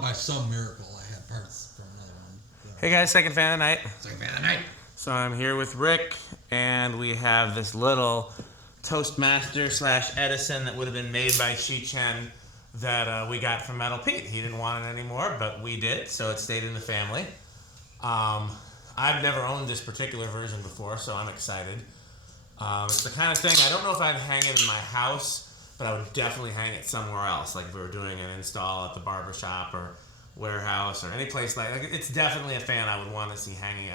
by some miracle, I had parts from another one. So. Hey guys, second fan of the night. Second fan of the night. So I'm here with Rick, and we have this little Toastmaster / Edison that would have been made by Shi-Chen that we got from Metal Pete. He didn't want it anymore, but we did, so it stayed in the family. I've never owned this particular version before, so I'm excited. It's the kind of thing, I don't know if I'd hang it in my house, but I would definitely hang it somewhere else, like if we were doing an install at the barber shop or warehouse or any place like it's definitely a fan I would want to see hanging.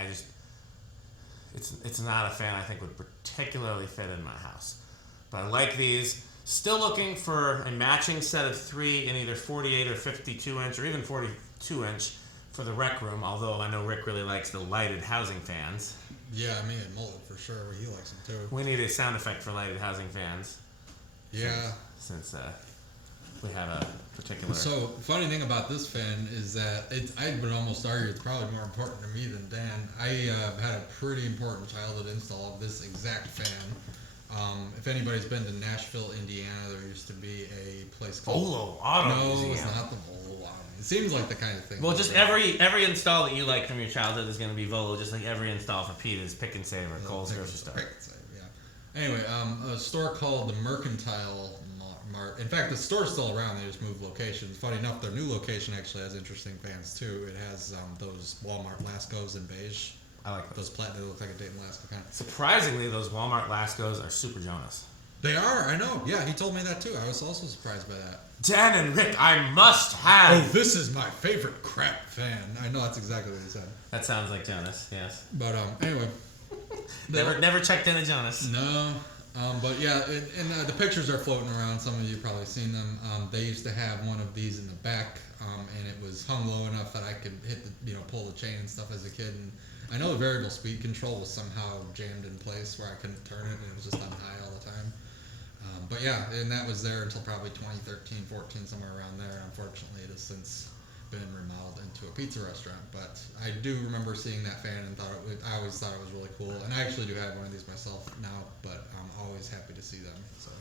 It's not a fan I think would particularly fit in my house. But I like these. Still looking for a matching set of 3 in either 48 or 52 inch or even 42 inch for the rec room, although I know Rick really likes the lighted housing fans. Yeah, me and Mullet for sure. He likes them too. We need a sound effect for lighted housing fans. Yeah. Since we have a particular... So, funny thing about this fan is that I would almost argue it's probably more important to me than Dan. I had a pretty important childhood install of this exact fan. If anybody's been to Nashville, Indiana, there used to be a place called... Volo Auto Museum. No, it's not the Volo Auto. It seems like the kind of thing. Well, just every install that you like from your childhood is going to be Volo, just like every install for Pete is Pick and Save or Kohl's grocery store. Pick and Save, yeah. Anyway, a store called the Mercantile Mart. In fact, the store's still around. They just moved locations. Funny enough, their new location actually has interesting fans too. It has those Walmart Lascos in beige. I like those platinum. They look like a Dayton Lasco kind. Surprisingly, those Walmart Lascos are super Jonas. They are. I know. Yeah, he told me that too. I was also surprised by that. Dan and Rick, I must have. Oh, this is my favorite crap fan. I know that's exactly what he said. That sounds like Jonas. Yes. But anyway. Never checked into Jonas. No. But yeah, and the pictures are floating around. Some of you probably seen them. They used to have one of these in the back, and it was hung low enough that I could hit pull the chain and stuff as a kid. And I know the variable speed control was somehow jammed in place where I couldn't turn it, and it was just on high all the time. But yeah, and that was there until probably 2013, 14, somewhere around there. Unfortunately, it has since been remodeled into a pizza restaurant. But I do remember seeing that fan and I always thought it was really cool. And I actually do have one of these myself now, but I'm always happy to see them. So.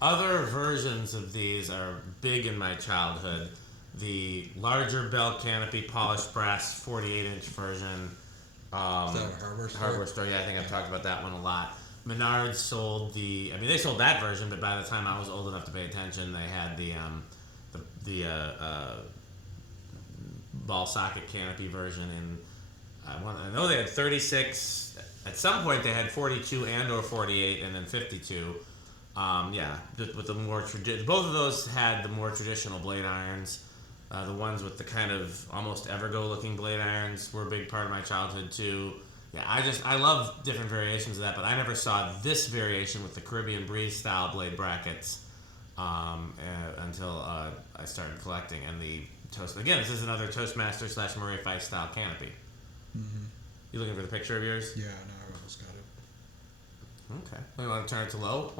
Other versions of these are big in my childhood. The larger bell canopy polished brass 48-inch version. Is that a hardware store? Hardware store, yeah, I think I've talked about that one a lot. Menards sold they sold that version, but by the time I was old enough to pay attention, they had the ball socket canopy version, and I know they had 36. At some point, they had 42 and or 48, and then 52. With the more both of those had the more traditional blade irons. The ones with the kind of almost Evergo looking blade irons were a big part of my childhood too. Yeah, I love different variations of that, but I never saw this variation with the Caribbean Breeze style blade brackets until I started collecting. And the this is another Toastmaster / Murray Fife style canopy. Mm-hmm. You looking for the picture of yours? Yeah, no, I almost got it. Okay. Well, you want to turn it to low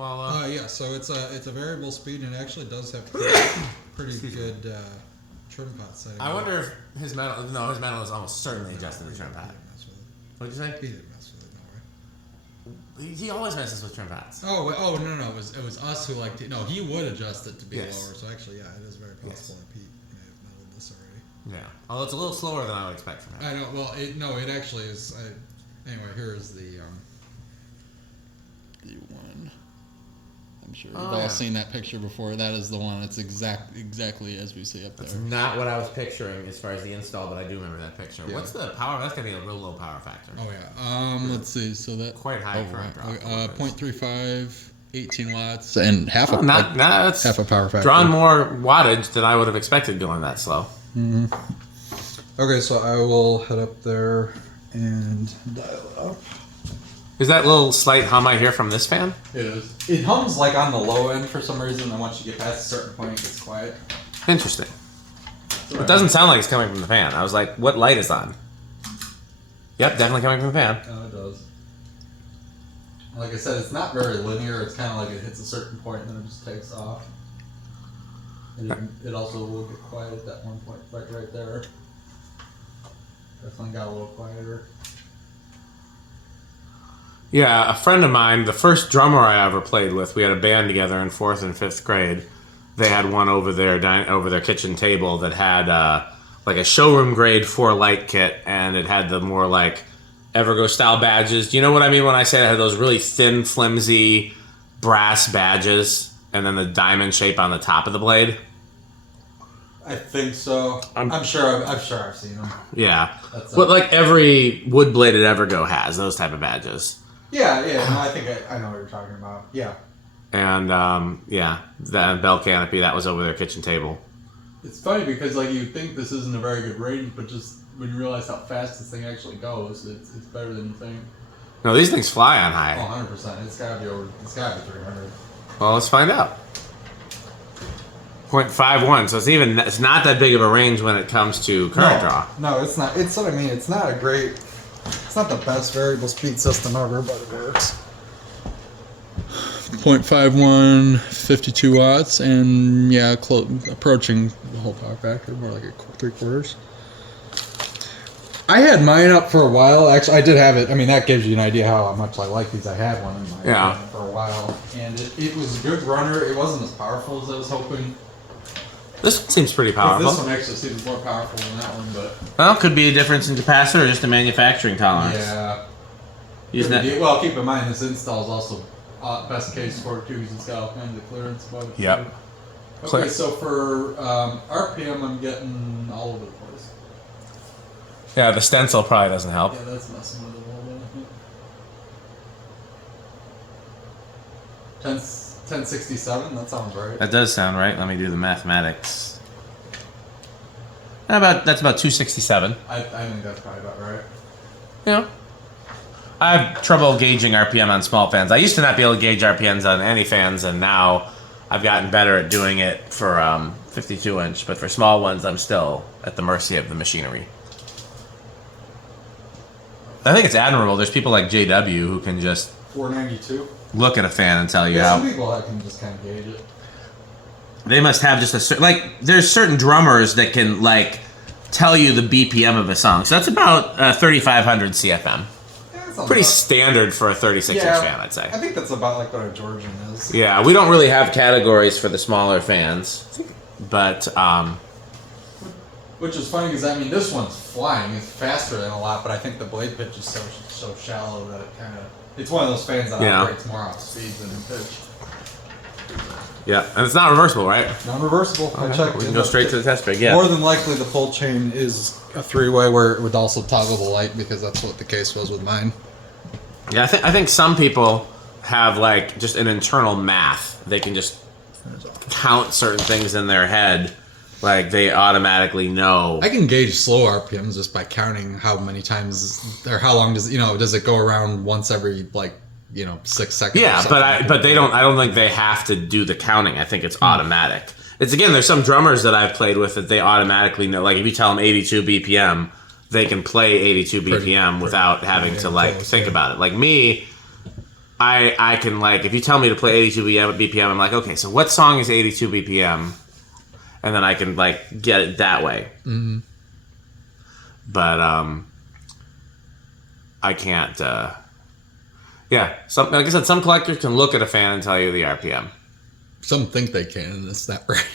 yeah. So it's a variable speed, and it actually does have pretty good trim pot setting. I wonder if his metal. No, his metal is almost certainly adjusted to trim pot. What'd you say? He didn't mess with it, no, right? He always messes with trim pots. No. It was us who liked it. No, he would adjust it to be lower. So actually, yeah, it is very possible that Pete may have meddled this already. Yeah. Although it's a little slower than I would expect from him. I know. Well, it actually is. Anyway, here is the one. I'm sure you've all seen that picture before. That is the one. It's exactly as we see up there. That's not what I was picturing as far as the install, but I do remember that picture. Yeah. What's the power? That's gonna be a real low power factor. Oh yeah. Let's see. So that quite high current drop. 0.35, 18 watts, and half a power factor. Drawn more wattage than I would have expected going that slow. Mm-hmm. Okay, so I will head up there and dial it up. Is that little slight hum I hear from this fan? It is. It hums like on the low end for some reason, and once you get past a certain point, it gets quiet. Interesting. It doesn't sound like it's coming from the fan. I was like, what light is on? Yep, definitely coming from the fan. Oh, it does. Like I said, it's not very linear. It's kind of like it hits a certain point and then it just takes off. And it also will get quiet at that one point, like right there. Definitely got a little quieter. Yeah, a friend of mine, the first drummer I ever played with, we had a band together in 4th and 5th grade. They had one over their kitchen table that had like a showroom grade 4 light kit, and it had the more like Evergo style badges. Do you know what I mean when I say it had those really thin, flimsy brass badges, and then the diamond shape on the top of the blade? I think so. I'm sure I've seen them. Yeah, but like every wood bladed Evergo has those type of badges. Yeah. No, I think I know what you're talking about. Yeah. And that bell canopy that was over their kitchen table. It's funny because like you think this isn't a very good range, but just when you realize how fast this thing actually goes, it's better than you think. No, these things fly on high. Oh, 100%. It's gotta be 300. Well, let's find out. 0.51, so it's not that big of a range when it comes to current draw. No, it's not. It's what I mean. It's not the best variable speed system ever, but it works. 0.51, 52 watts, and yeah, approaching the whole power factor, more like a 3/4. I had mine up for a while. Actually, I did have it. I mean, that gives you an idea how much I like these. I had one in my for a while, and it was a good runner. It wasn't as powerful as I was hoping. This one seems pretty powerful. This one actually seems more powerful than that one, but well, could be a difference in capacitor or just a manufacturing tolerance. Yeah. Well, keep in mind this install is also best case for it too, because it's got all kinds of clearance above it. Yep. Okay, so for RPM, I'm getting all over the place. Yeah, the stencil probably doesn't help. Yeah, that's messing with it a little bit. 1067, that sounds right. That does sound right. Let me do the mathematics. That's about 267. I think that's probably about right. Yeah. I have trouble gauging RPM on small fans. I used to not be able to gauge RPMs on any fans, and now I've gotten better at doing it for 52-inch. But for small ones, I'm still at the mercy of the machinery. I think it's admirable. There's people like JW who can just 492. Look at a fan and tell you yeah, how. Some people that can just kind of gauge it. They must have just a certain, like, there's certain drummers that can, like, tell you the BPM of a song. So that's about 3,500 CFM. Yeah, pretty standard for a 36-inch fan, I'd say. I think that's about like what a Georgian is. Yeah, we don't really have categories for the smaller fans, but which is funny because I mean this one's flying. It's faster than a lot, but I think the blade pitch is so shallow that it kind of. It's one of those fans that operates more off speed than pitch. Yeah, and it's not reversible, right? Non-reversible. Okay. I checked. We can go straight to the test rig. Yeah. More than likely, the pull chain is a 3-way where it would also toggle the light because that's what the case was with mine. Yeah, I think some people have like just an internal math. They can just count certain things in their head. Like they automatically know. I can gauge slow RPMs just by counting how many times or how long does it go around once every 6 seconds. Yeah, but they don't. I don't think they have to do the counting. I think it's automatic. It's again. There's some drummers that I've played with that they automatically know. Like if you tell them 82 BPM, they can play 82 BPM without having to think about it. Like me, I can if you tell me to play 82 BPM, I'm like, okay, so what song is 82 BPM? And then I can get it that way. Mm-hmm. But I can't. Yeah, like I said, some collectors can look at a fan and tell you the RPM. Some think they can, and it's not right.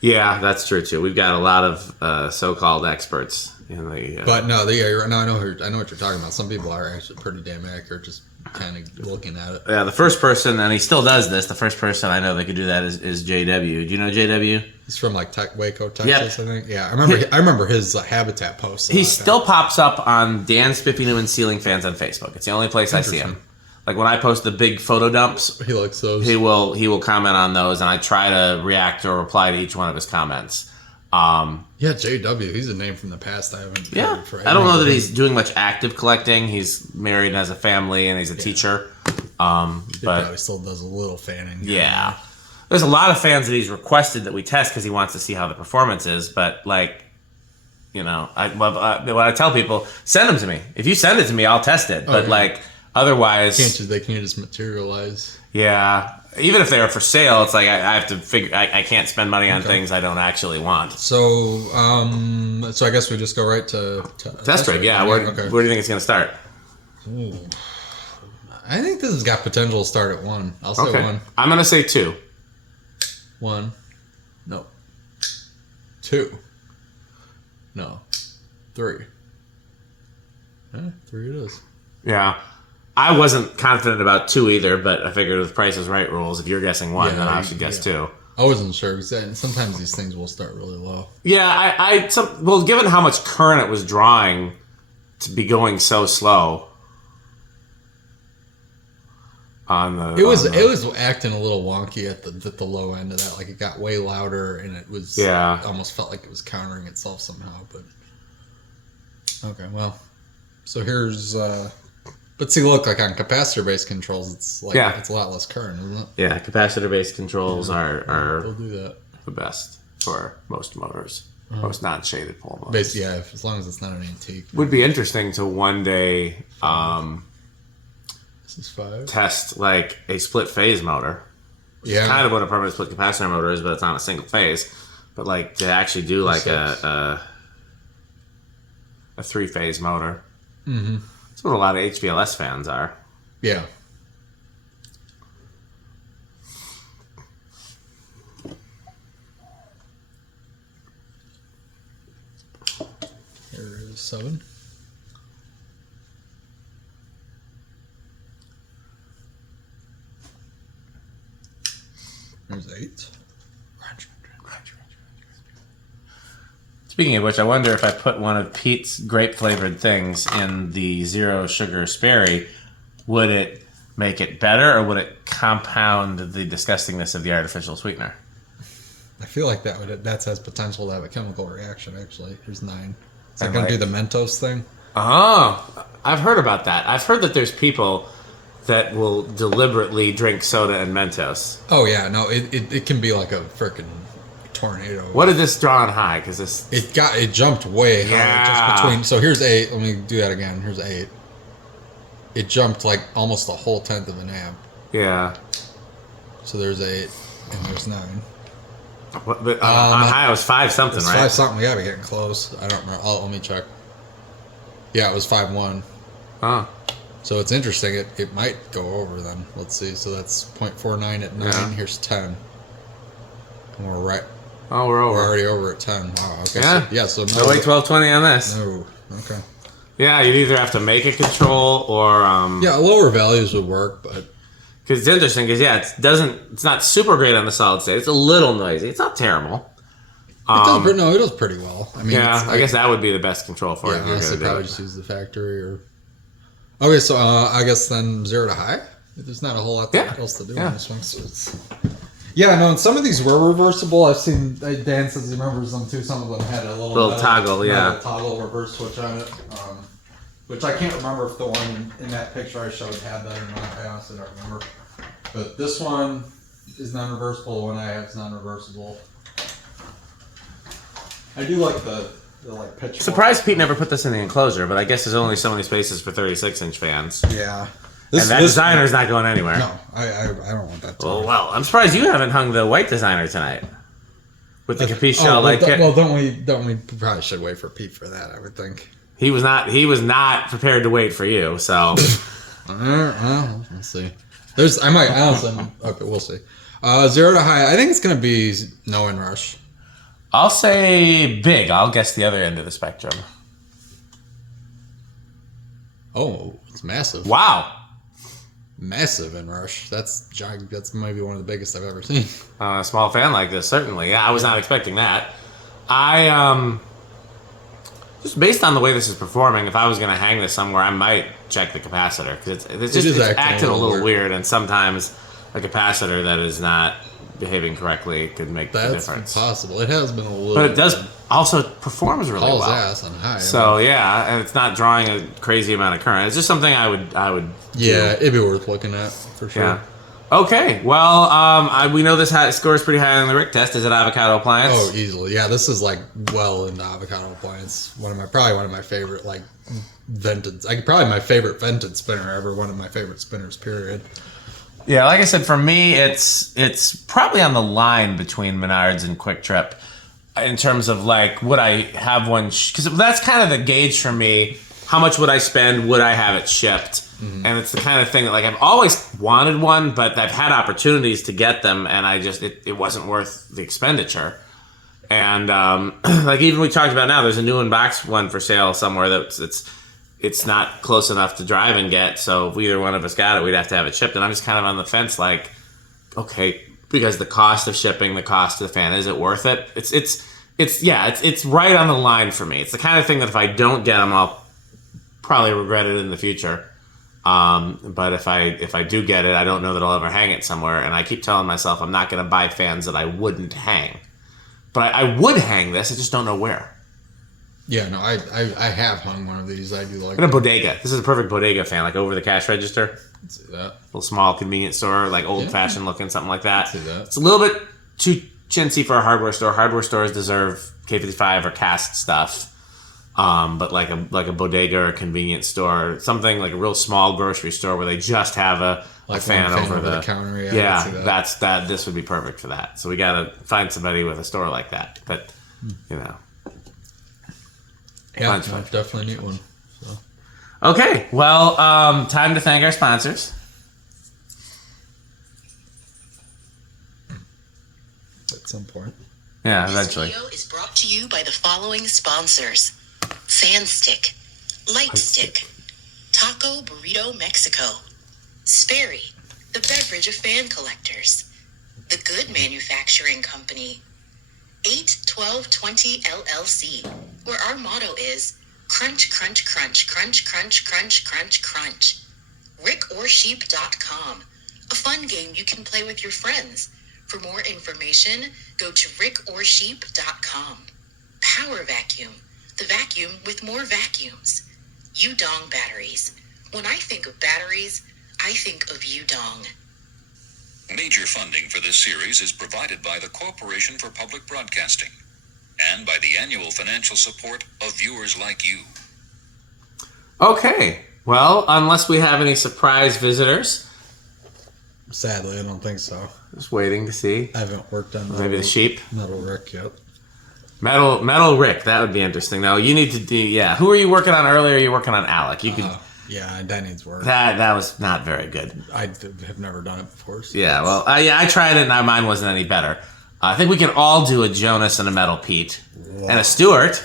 Yeah, that's true too. We've got a lot of so-called experts in the. But no, I know what you're talking about. Some people are actually pretty damn accurate, just kind of looking at it. Yeah, the first person, and he still does this. The first person I know that could do that is JW. Do you know JW? He's from Waco, Texas, I think. Yeah, I remember his Habitat posts. He still pops up on Dan Spiffy Newman Ceiling Fans on Facebook. It's the only place I see him. Like when I post the big photo dumps, he likes those. He will comment on those, and I try to react or reply to each one of his comments. Yeah, JW, he's a name from the past. I haven't. Yeah, heard for I don't know that he's doing much active collecting. He's married and has a family, and he's a teacher. He But probably still does a little fanning. Yeah, there's a lot of fans that he's requested that we test because he wants to see how the performance is. But what I tell people, send them to me. If you send it to me, I'll test it. But otherwise, they can't just materialize. Yeah, even if they are for sale, it's like I have to figure. I can't spend money on things I don't actually want. So, I guess we just go right to test rig. Yeah, where do you think it's gonna start? Ooh. I think this has got potential to start at 1. I'll say 1. I'm gonna say 2. 1. No. 2. No. 3. Yeah, 3 it is. Yeah. I wasn't confident about 2 either, but I figured with Price is Right rules, if you're guessing 1, then I should guess 2. I wasn't sure because sometimes these things will start really low. Yeah, well, given how much current it was drawing to be going so slow on the... It was acting a little wonky at the low end of that. Like, it got way louder, and it was... Yeah. Almost felt like it was countering itself somehow, but... Okay, well... So here's... But see, look, like on capacitor-based controls, it's like it's a lot less current, isn't it? Yeah, capacitor-based controls are They'll do that. The best for most motors, most non-shaded pole motors. Basically, yeah, as long as it's not an antique. Would be interesting to one day This is 5. test like a split phase motor. Which is kind of what a permanent split capacitor motor is, but it's not a single phase. But like to actually do like a 3-phase motor. Mm-hmm. That's what a lot of HVLS fans are. Yeah. Here is 7. There's 8. Speaking of which, I wonder if I put one of Pete's grape-flavored things in the zero sugar Sperry, would it make it better or would it compound the disgustingness of the artificial sweetener? I feel like that has potential to have a chemical reaction, actually. Here's 9. Is that going to do the Mentos thing? Oh, I've heard about that. I've heard that there's people that will deliberately drink soda and Mentos. Oh, yeah. No, it can be like a freaking tornado. What did this draw on high? Because this... It jumped way high just between... So here's 8. Let me do that again. Here's 8. It jumped like almost a whole 1/10 of an amp. Yeah. So there's 8 and there's 9. But on high it was 5 something, it's right? 5 something. We gotta be getting close. I don't remember. Let me check. Yeah, it was 5.1. Oh. So it's interesting. It might go over then. Let's see. So that's 0.49 at 9. Yeah. Here's 10. And we're right. Oh, we're over. We're already over at 10. Wow. Okay. Yeah. So no wait 1220 on this. No. Okay. Yeah, you'd either have to make a control or yeah, lower values would work, but because it's interesting because it's not super great on the solid state. It's a little noisy. It's not terrible. It does pretty well. I mean, yeah, I guess that would be the best control for it. Yeah, honestly, probably just use the factory or. Okay, so I guess then 0 to high. There's not a whole lot else to do on this one. So it's... Yeah, no, and some of these were reversible. I've seen Dan says he remembers them too. Some of them had a little toggle, toggle reverse switch on it. Which I can't remember if the one in that picture I showed had that or not. I honestly don't remember. But this one is non-reversible. The one I have is non-reversible. I do like the pitch. Surprised Pete never put this in the enclosure, but I guess there's only so many spaces for 36-inch fans. Yeah. And that designer's not going anywhere. No, I don't want that. Well, I'm surprised you haven't hung the white designer tonight with the capiche shell light kit. Well, don't we probably should wait for Pete for that, I would think. He was not prepared to wait for you, so. We'll see. I might honestly. Okay, we'll see. 0 to high. I think it's gonna be no inrush. I'll say big. I'll guess the other end of the spectrum. Oh, it's massive. Wow. Massive inrush. That's maybe one of the biggest I've ever seen. A small fan like this, certainly. Yeah, I was not expecting that. Just based on the way this is performing, if I was going to hang this somewhere, I might check the capacitor because it's acting a little weird, and sometimes a capacitor that is not behaving correctly could make the difference. That's possible. It has been a little. But it does also performs really well. Ass on high. So yeah, and it's not drawing a crazy amount of current. It's just something I would. Yeah, it'd be worth looking at for sure. Yeah. Okay, well, we know this scores pretty high on the Rick test. Is it avocado appliance? Oh, easily. Yeah, this is like well into avocado appliance. Probably one of my favorite vintage. Probably my favorite vintage spinner ever. One of my favorite spinners. Period. Yeah, like I said, for me, it's probably on the line between Menards and Quick Trip in terms of would I have one? Because that's kind of the gauge for me. How much would I spend? Would I have it shipped? Mm-hmm. And it's the kind of thing that I've always wanted one, but I've had opportunities to get them, and it wasn't worth the expenditure. And like even we talked about now, there's a new in-box one for sale somewhere it's not close enough to drive and get. So if either one of us got it, we'd have to have it shipped. And I'm just kind of on the fence, like, okay, because the cost of shipping, the cost of the fan, is it worth it? It's right on the line for me. It's the kind of thing that if I don't get them, I'll probably regret it in the future. But if I do get it, I don't know that I'll ever hang it somewhere. And I keep telling myself I'm not going to buy fans that I wouldn't hang. But I would hang this. I just don't know where. Yeah, no, I have hung one of these. I do like in a bodega. This is a perfect bodega fan, like over the cash register. Let's see that. Little small convenience store, like old-fashioned looking, something like that. See that. It's a little bit too chintzy for a hardware store. Hardware stores deserve K55 or cast stuff. But like a bodega or a convenience store, something like a real small grocery store where they just have a fan over the counter. Yeah, that's that. This would be perfect for that. So we gotta find somebody with a store like that. But you know, yeah, no, definitely need one. So. Okay, well, time to thank our sponsors. At some point. Yeah, eventually. This video is brought to you by the following sponsors: Fan Stick, Light Stick, Taco Burrito Mexico, Sperry, the beverage of fan collectors, The Good Manufacturing Company, 81220 LLC, where our motto is crunch, crunch, crunch, crunch, crunch, crunch, crunch, crunch. RickOrSheep.com, a fun game you can play with your friends. For more information, go to RickOrSheep.com. Power Vacuum, the vacuum with more vacuums. Udong Batteries. When I think of batteries, I think of Udong. Major funding for this series is provided by the Corporation for Public Broadcasting and by the annual financial support of viewers like you. Okay, well, unless we have any surprise visitors. Sadly, I don't think so. Just waiting to see. I haven't worked on maybe the sheep. Metal Rick yet. Metal Rick, that would be interesting. Though you need to do, yeah. Who were you working on earlier? You're working on Alec. You could. Yeah, that needs work. That was not very good. I have never done it before. So yeah, well, I tried it and mine wasn't any better. I think we can all do a Jonas and a Metal Pete and a Stuart.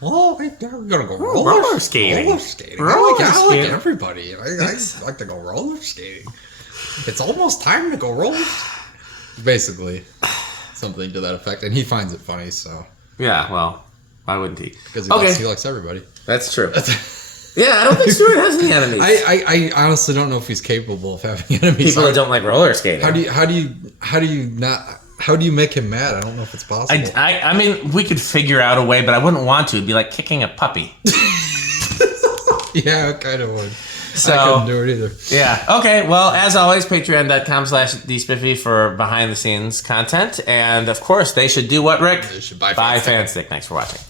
Oh, we're gonna go roller skating. I like everybody. I like to go roller skating. It's almost time to go roller. Basically, something to that effect, and he finds it funny. So yeah, well, why wouldn't he? Because he likes everybody. That's true. Yeah, I don't think Stuart has any enemies. I honestly don't know if he's capable of having enemies. People that don't like roller skating. How do you make him mad? I don't know if it's possible. I mean, we could figure out a way, but I wouldn't want to. It'd be like kicking a puppy. Yeah, I kind of would. So, I couldn't do it either. Yeah. Okay. Well, as always, patreon.com/dspiffy for behind the scenes content. And of course, they should do what, Rick? They should buy Fan Stick. Thanks for watching.